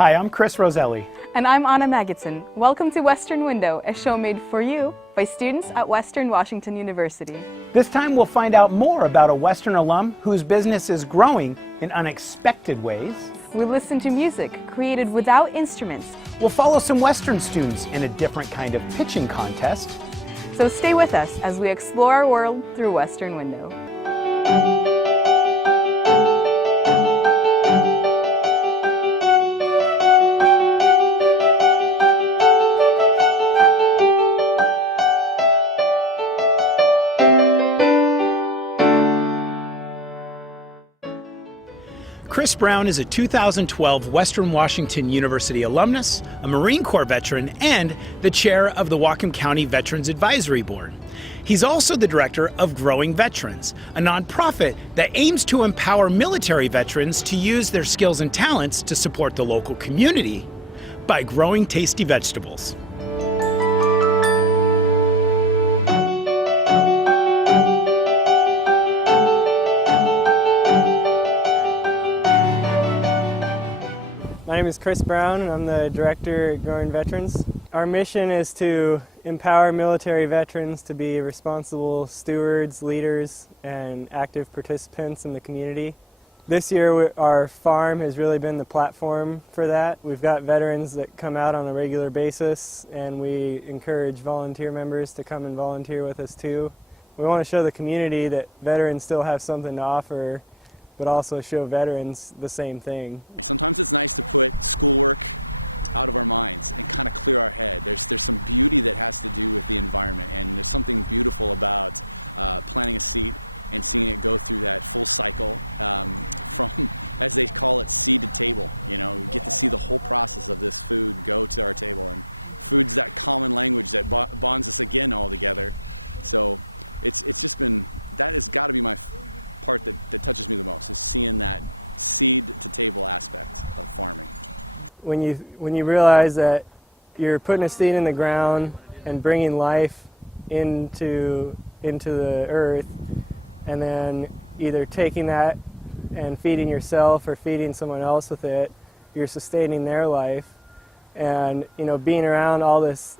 Hi, I'm Chris Roselli. And I'm Anna Magidson. Welcome to Western Window, a show made for you by students at Western Washington University. This time we'll find out more about a Western alum whose business is growing in unexpected ways. We listen to music created without instruments. We'll follow some Western students in a different kind of pitching contest. So stay with us as we explore our world through Western Window. Chris Brown is a 2012 Western Washington University alumnus, a Marine Corps veteran, and the chair of the Whatcom County Veterans Advisory Board. He's also the director of Growing Veterans, a nonprofit that aims to empower military veterans to use their skills and talents to support the local community by growing tasty vegetables. My name is Chris Brown, and I'm the director at Growing Veterans. Our mission is to empower military veterans to be responsible stewards, leaders, and active participants in the community. This year, our farm has really been the platform for that. We've got veterans that come out on a regular basis, and we encourage volunteer members to come and volunteer with us too. We want to show the community that veterans still have something to offer, but also show veterans the same thing. When you realize that you're putting a seed in the ground and bringing life into the earth, and then either taking that and feeding yourself or feeding someone else with it, you're sustaining their life. And being around all this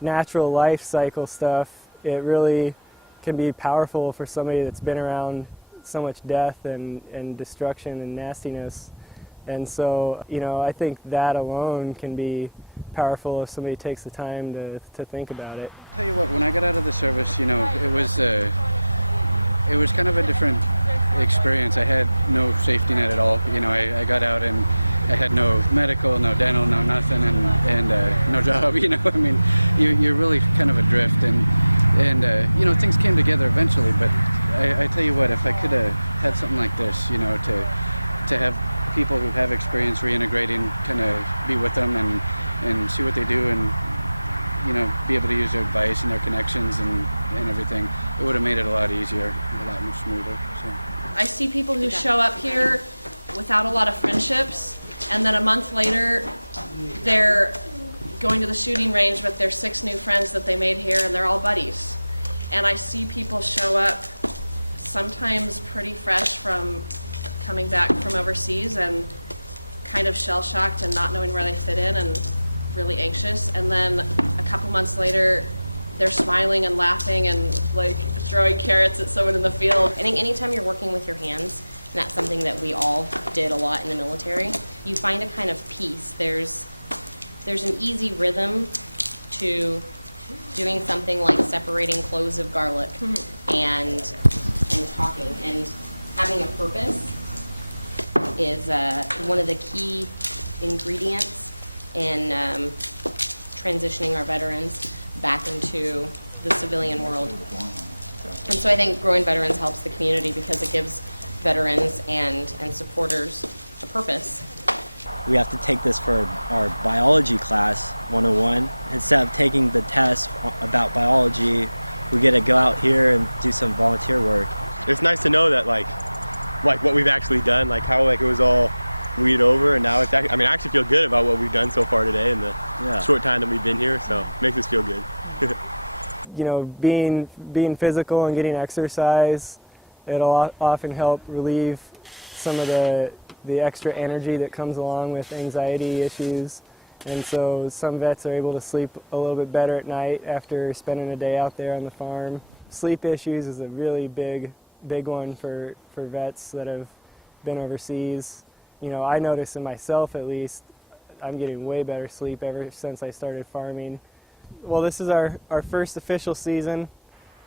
natural life cycle stuff, it really can be powerful for somebody that's been around so much death and destruction and nastiness. And so, I think that alone can be powerful if somebody takes the time to think about it. Being physical and getting exercise, it'll often help relieve some of the the extra energy that comes along with anxiety issues. And so some vets are able to sleep a little bit better at night after spending a day out there on the farm. Sleep issues is a really big one for vets that have been overseas. You know, I notice in myself at least, I'm getting way better sleep ever since I started farming. Well, this is our first official season.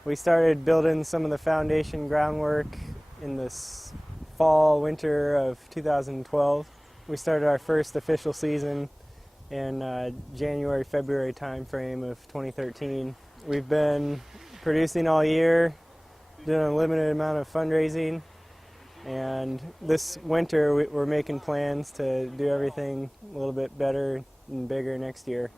We started building some of the foundation groundwork in this fall, winter of 2012. We started our first official season in January, February timeframe of 2013. We've been producing all year, doing a limited amount of fundraising, and this winter we're making plans to do everything a little bit better and bigger next year.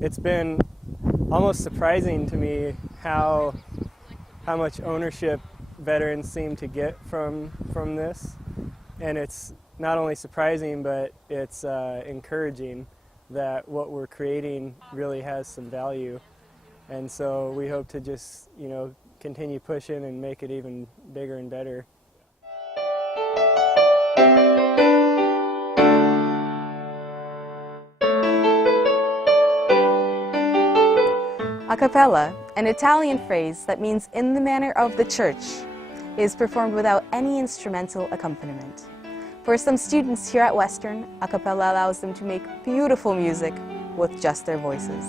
It's been almost surprising to me how much ownership veterans seem to get from this, and it's not only surprising, but it's encouraging that what we're creating really has some value. And so we hope to just, you know, continue pushing and make it even bigger and better. A cappella, an Italian phrase that means in the manner of the church, is performed without any instrumental accompaniment. For some students here at Western, a cappella allows them to make beautiful music with just their voices.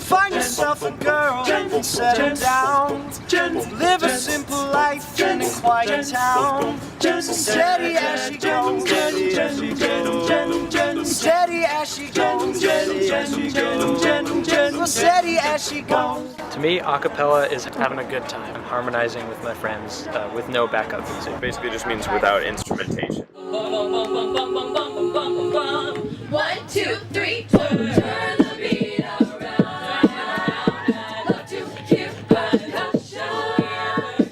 Find yourself a girl and settle down. Live a simple life in a quiet town. Steady as she goes, steady as she goes, steady as she goes, steady as she goes, steady as she goes. To me, a cappella is having a good time. I'm harmonizing with my friends with no backup music. Basically, it just means without instrumentation. 1, 2, 3, 4. Turn the beat around. Love to hear percussion.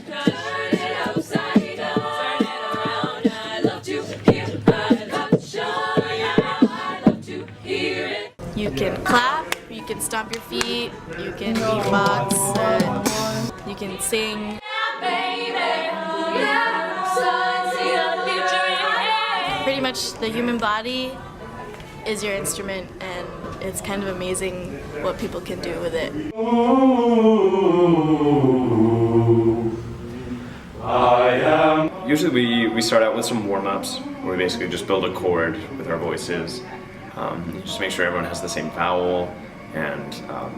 Turn it upside down. Turn it around. I love to hear percussion. I love to hear it. You can clap, you can stomp your feet, you can beatbox, you can sing. Pretty much the human body is your instrument, and it's kind of amazing what people can do with it. Usually we start out with some warm-ups where we basically just build a chord with our voices. Just make sure everyone has the same vowel, and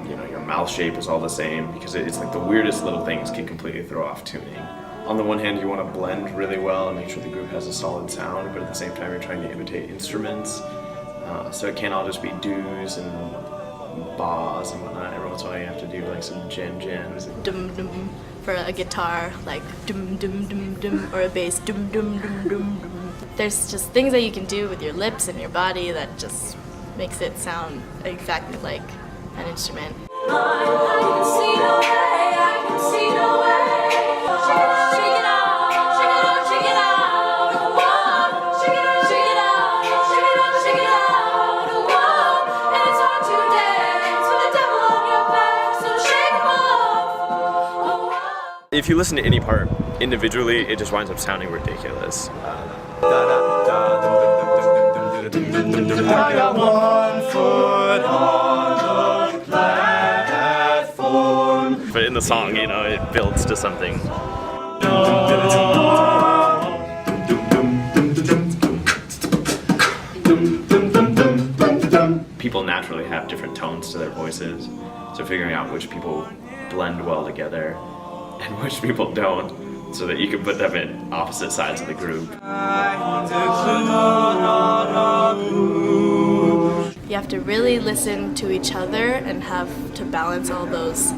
you know, your mouth shape is all the same, because it's like the weirdest little things can completely throw off tuning. On the one hand, you want to blend really well and make sure the group has a solid sound, but at the same time you're trying to imitate instruments. So it can't all just be do's and ba's and whatnot. Every once in a while you have to do like some jams. Dum dum for a guitar, like dum dum dum dum, or a bass dum dum dum dum dum. There's just things that you can do with your lips and your body that just makes it sound exactly like an instrument. I can see no way, I can see no way. Shake it out, shake it out, shake it out, whoa. Shake it out, shake it out, shake it out, shake it out, whoa. And it's hard to dance with the devil on your back, so shake 'em off. If you listen to any part individually, it just winds up sounding ridiculous. I got 1 foot on the platform. But in the song, you know, it builds to something. to their voices. So figuring out which people blend well together and which people don't, so that you can put them in opposite sides of the group. You have to really listen to each other and have to balance all those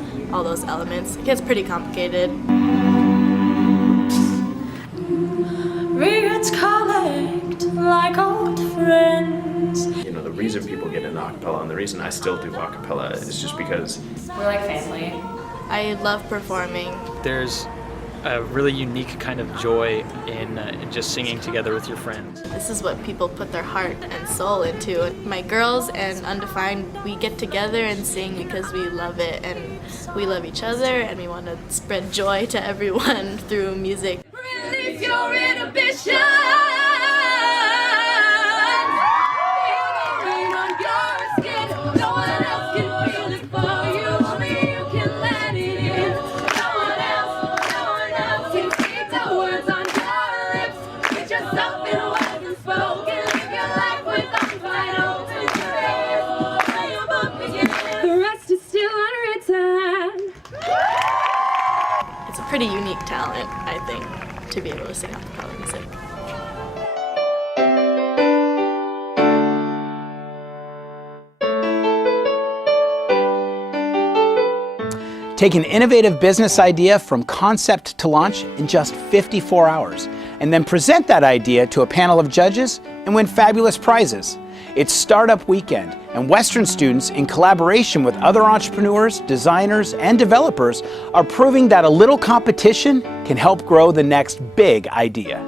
elements. It gets pretty complicated. Regrets collect like old friends. You know, the reason people get into acapella and the reason I still do acapella is just because we're like family. I love performing. There's a really unique kind of joy in just singing together with your friends. This is what people put their heart and soul into. My girls and Undefined, we get together and sing because we love it and we love each other and we want to spread joy to everyone through music. Release your inhibition. It's a pretty unique talent, I think, to be able to sing a cappella music. Take an innovative business idea from concept to launch in just 54 hours, and then present that idea to a panel of judges and win fabulous prizes. It's Startup Weekend, and Western students, in collaboration with other entrepreneurs, designers, and developers, are proving that a little competition can help grow the next big idea.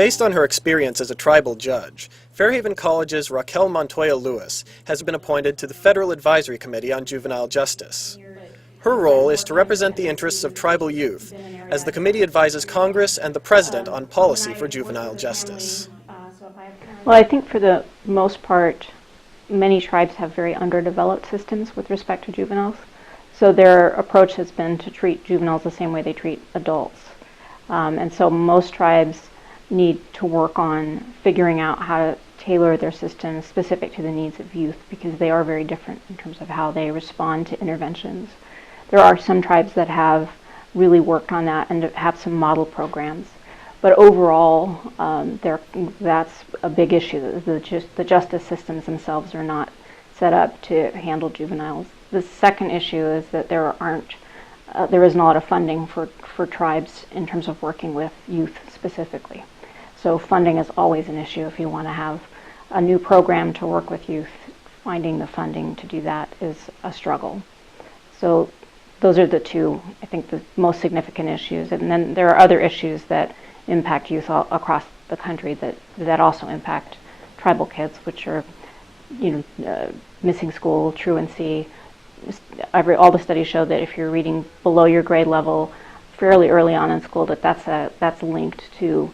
Based on her experience as a tribal judge, Fairhaven College's Raquel Montoya Lewis has been appointed to the Federal Advisory Committee on Juvenile Justice. Her role is to represent the interests of tribal youth, as the committee advises Congress and the President on policy for juvenile justice. Well, I think for the most part, many tribes have very underdeveloped systems with respect to juveniles. So their approach has been to treat juveniles the same way they treat adults. And so most tribes need to work on figuring out how to tailor their systems specific to the needs of youth, because they are very different in terms of how they respond to interventions. There are some tribes that have really worked on that and have some model programs. But overall, that's a big issue. The justice systems themselves are not set up to handle juveniles. The second issue is that there isn't a lot of funding for tribes in terms of working with youth specifically. So funding is always an issue. If you want to have a new program to work with youth, finding the funding to do that is a struggle. So those are the two, I think, the most significant issues. And then there are other issues that impact youth all across the country that also impact tribal kids, which are, missing school, truancy. All the studies show that if you're reading below your grade level fairly early on in school, that's linked to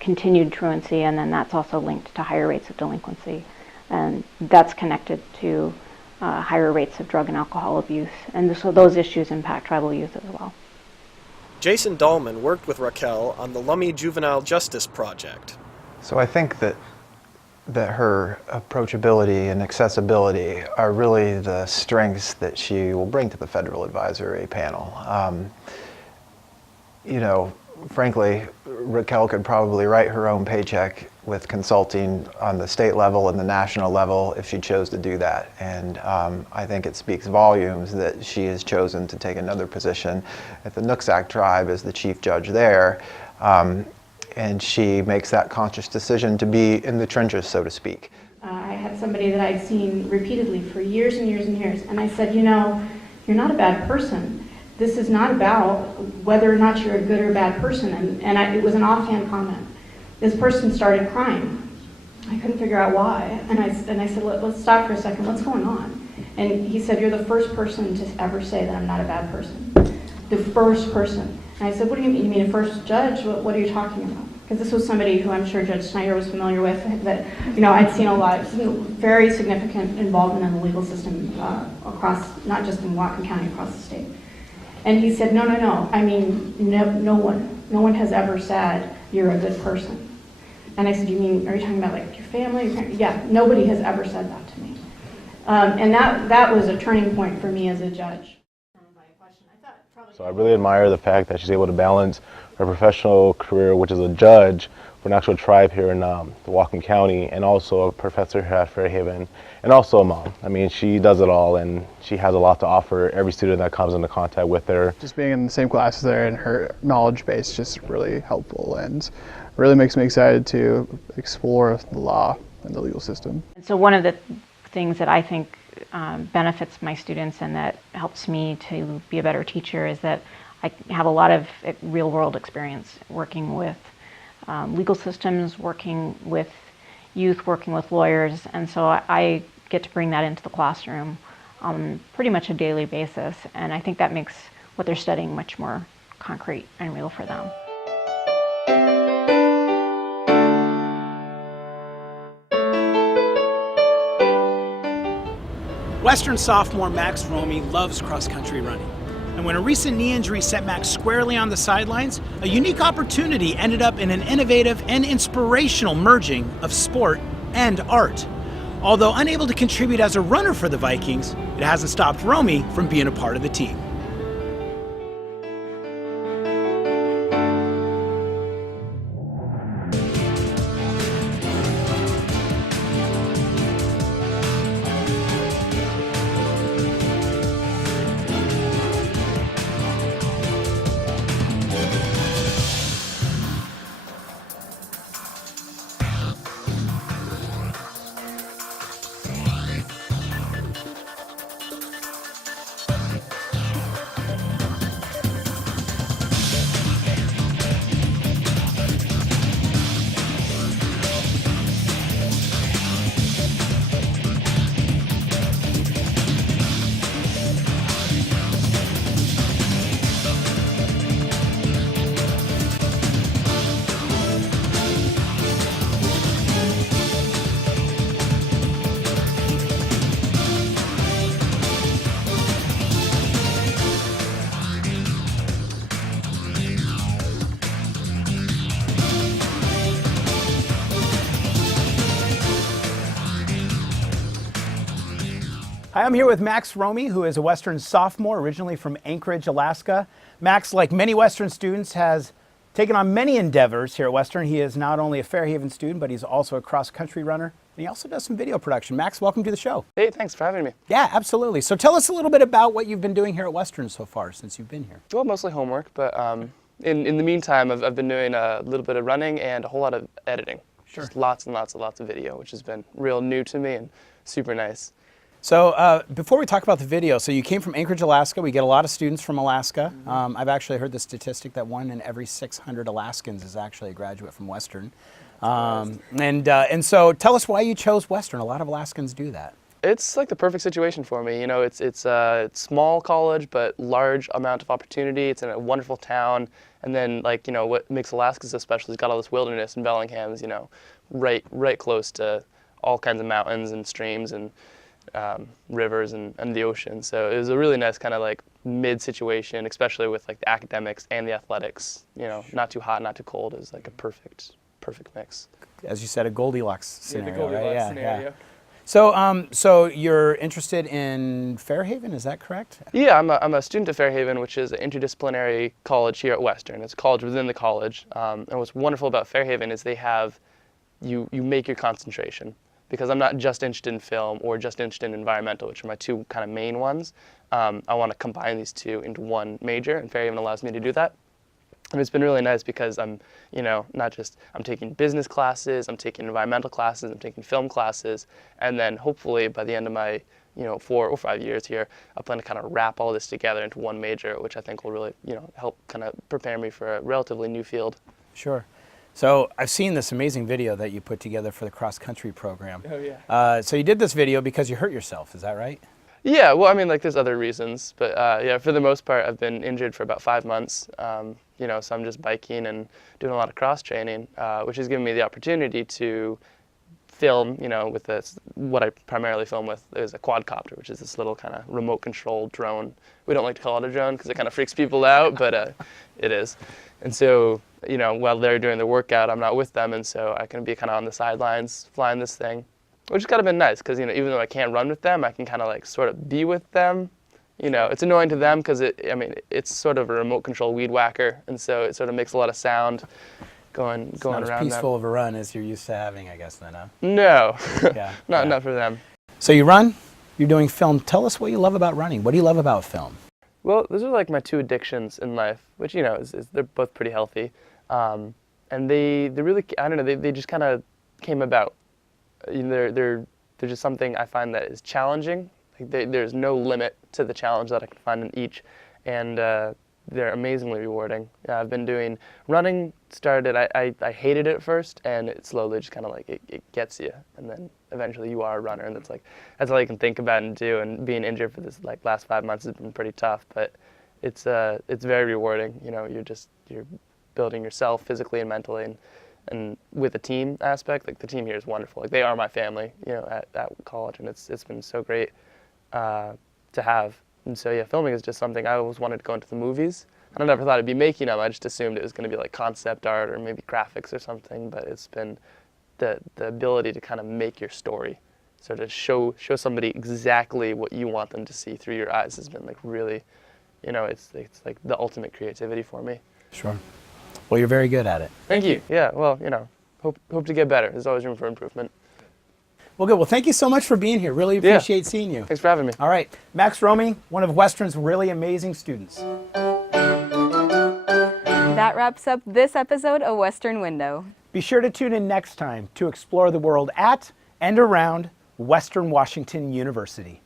continued truancy, and then that's also linked to higher rates of delinquency, and that's connected to higher rates of drug and alcohol abuse, and so those issues impact tribal youth as well. Jason Dahlman worked with Raquel on the Lummi Juvenile Justice Project. So I think that her approachability and accessibility are really the strengths that she will bring to the Federal Advisory Panel. Frankly, Raquel could probably write her own paycheck with consulting on the state level and the national level if she chose to do that. And I think it speaks volumes that she has chosen to take another position at the Nooksack tribe as the chief judge there. And she makes that conscious decision to be in the trenches, so to speak. I had somebody that I'd seen repeatedly for years and years and years, and I said, you're not a bad person. This is not about whether or not you're a good or bad person. It was an offhand comment. This person started crying. I couldn't figure out why. And I said, let's stop for a second. What's going on? And he said, you're the first person to ever say that I'm not a bad person. The first person. And I said, what do you mean? You mean a first judge? What are you talking about? Because this was somebody who I'm sure Judge Snyder was familiar with, that I'd seen a lot, very significant involvement in the legal system across, not just in Whatcom County, across the state. And he said, no. I mean, no one has ever said you're a good person. And I said, are you talking about like your family? Yeah, nobody has ever said that to me. And that was a turning point for me as a judge. So I really admire the fact that she's able to balance her professional career, which is a judge for an actual tribe here in the Whatcom County, and also a professor here at Fairhaven, and also a mom. I mean, she does it all, and she has a lot to offer every student that comes into contact with her. Just being in the same classes there and her knowledge base is just really helpful, and really makes me excited to explore the law and the legal system. So one of the things that I think benefits my students and that helps me to be a better teacher is that I have a lot of real-world experience working with legal systems, working with youth, working with lawyers, and so I get to bring that into the classroom on pretty much a daily basis, and I think that makes what they're studying much more concrete and real for them. Western sophomore Max Romy loves cross-country running. And when a recent knee injury set Max squarely on the sidelines, a unique opportunity ended up in an innovative and inspirational merging of sport and art. Although unable to contribute as a runner for the Vikings, it hasn't stopped Romy from being a part of the team. Hi, I'm here with Max Romy, who is a Western sophomore, originally from Anchorage, Alaska. Max, like many Western students, has taken on many endeavors here at Western. He is not only a Fairhaven student, but he's also a cross-country runner. And he also does some video production. Max, welcome to the show. Hey, thanks for having me. Yeah, absolutely. So tell us a little bit about what you've been doing here at Western so far since you've been here. Well, mostly homework, but in the meantime, I've been doing a little bit of running and a whole lot of editing. Sure. Just lots and lots of video, which has been real new to me and super nice. So before we talk about the video, so you came from Anchorage, Alaska. We get a lot of students from Alaska. I've actually heard the statistic that 1 in every 600 Alaskans is actually a graduate from Western. And so tell us why you chose Western. A lot of Alaskans do that. It's like the perfect situation for me. You know, it's a small college, but large amount of opportunity. It's in a wonderful town. And then, like, you know, what makes Alaska so special is it's got all this wilderness, and Bellingham's, you know, right close to all kinds of mountains and streams and rivers and the ocean. So it was a really nice kind of like mid situation, especially with like the academics and the athletics. You know, not too hot, not too cold. It was like a perfect mix. As you said, a Goldilocks scenario, the Goldilocks right? scenario. Yeah. So you're interested in Fairhaven, is that correct? Yeah, I'm a student at Fairhaven, which is an interdisciplinary college here at Western. It's a college within the college. And what's wonderful about Fairhaven is they have, you make your concentration. Because I'm not just interested in film or just interested in environmental, which are my two kind of main ones. I want to combine these two into one major, and Fairhaven allows me to do that. And it's been really nice because I'm, you know, I'm taking business classes, I'm taking environmental classes, I'm taking film classes, and then hopefully by the end of my, you know, 4 or 5 years here, I plan to kind of wrap all this together into one major, which I think will really, you know, help kind of prepare me for a relatively new field. Sure. So I've seen this amazing video that you put together for the cross-country program. Oh, yeah. So you did this video because you hurt yourself, is that right? Yeah, well, I mean, like, there's other reasons, but yeah, for the most part, I've been injured for about 5 months. You know, so I'm just biking and doing a lot of cross training, which has given me the opportunity to film, you know, with this, what I primarily film with is a quadcopter, which is this little kind of remote controlled drone. We don't like to call it a drone because it kind of freaks people out, but it is. And so, you know, while they're doing their workout, I'm not with them, and so I can be kind of on the sidelines flying this thing, which has kind of been nice because, you know, even though I can't run with them, I can kind of like sort of be with them. You know, it's annoying to them because it's sort of a remote control weed whacker, and so it sort of makes a lot of sound going It's around not as peaceful of a run as you're used to having, I guess, then, huh? No, Yeah. not for them. So you run, you're doing film. Tell us what you love about running. What do you love about film? Well, those are like my two addictions in life, which, you know, is they're both pretty healthy. And they really, I don't know, they just kind of came about. You know, they're just something I find that is challenging. Like there's no limit to the challenge that I can find in each, and they're amazingly rewarding. Yeah, I've been doing running. I hated it at first, and it slowly just kind of like it gets you, and then eventually you are a runner, and that's all you can think about and do. And being injured for this like last 5 months has been pretty tough, but it's very rewarding. You know, you're building yourself physically and mentally, and with the team aspect, like the team here is wonderful. Like they are my family, you know, at college, and it's been so great to have. And so yeah, filming is just something I always wanted to go into the movies. And I never thought I'd be making them. I just assumed it was going to be like concept art or maybe graphics or something. But it's been the ability to kind of make your story, sort of show somebody exactly what you want them to see through your eyes has been like really, you know, it's like the ultimate creativity for me. Sure. Well, you're very good at it. Thank you. Yeah. Well, you know, hope to get better. There's always room for improvement. Well, good. Well, thank you so much for being here. Really appreciate seeing you. Thanks for having me. All right. Max Romy, one of Western's really amazing students. That wraps up this episode of Western Window. Be sure to tune in next time to explore the world at and around Western Washington University.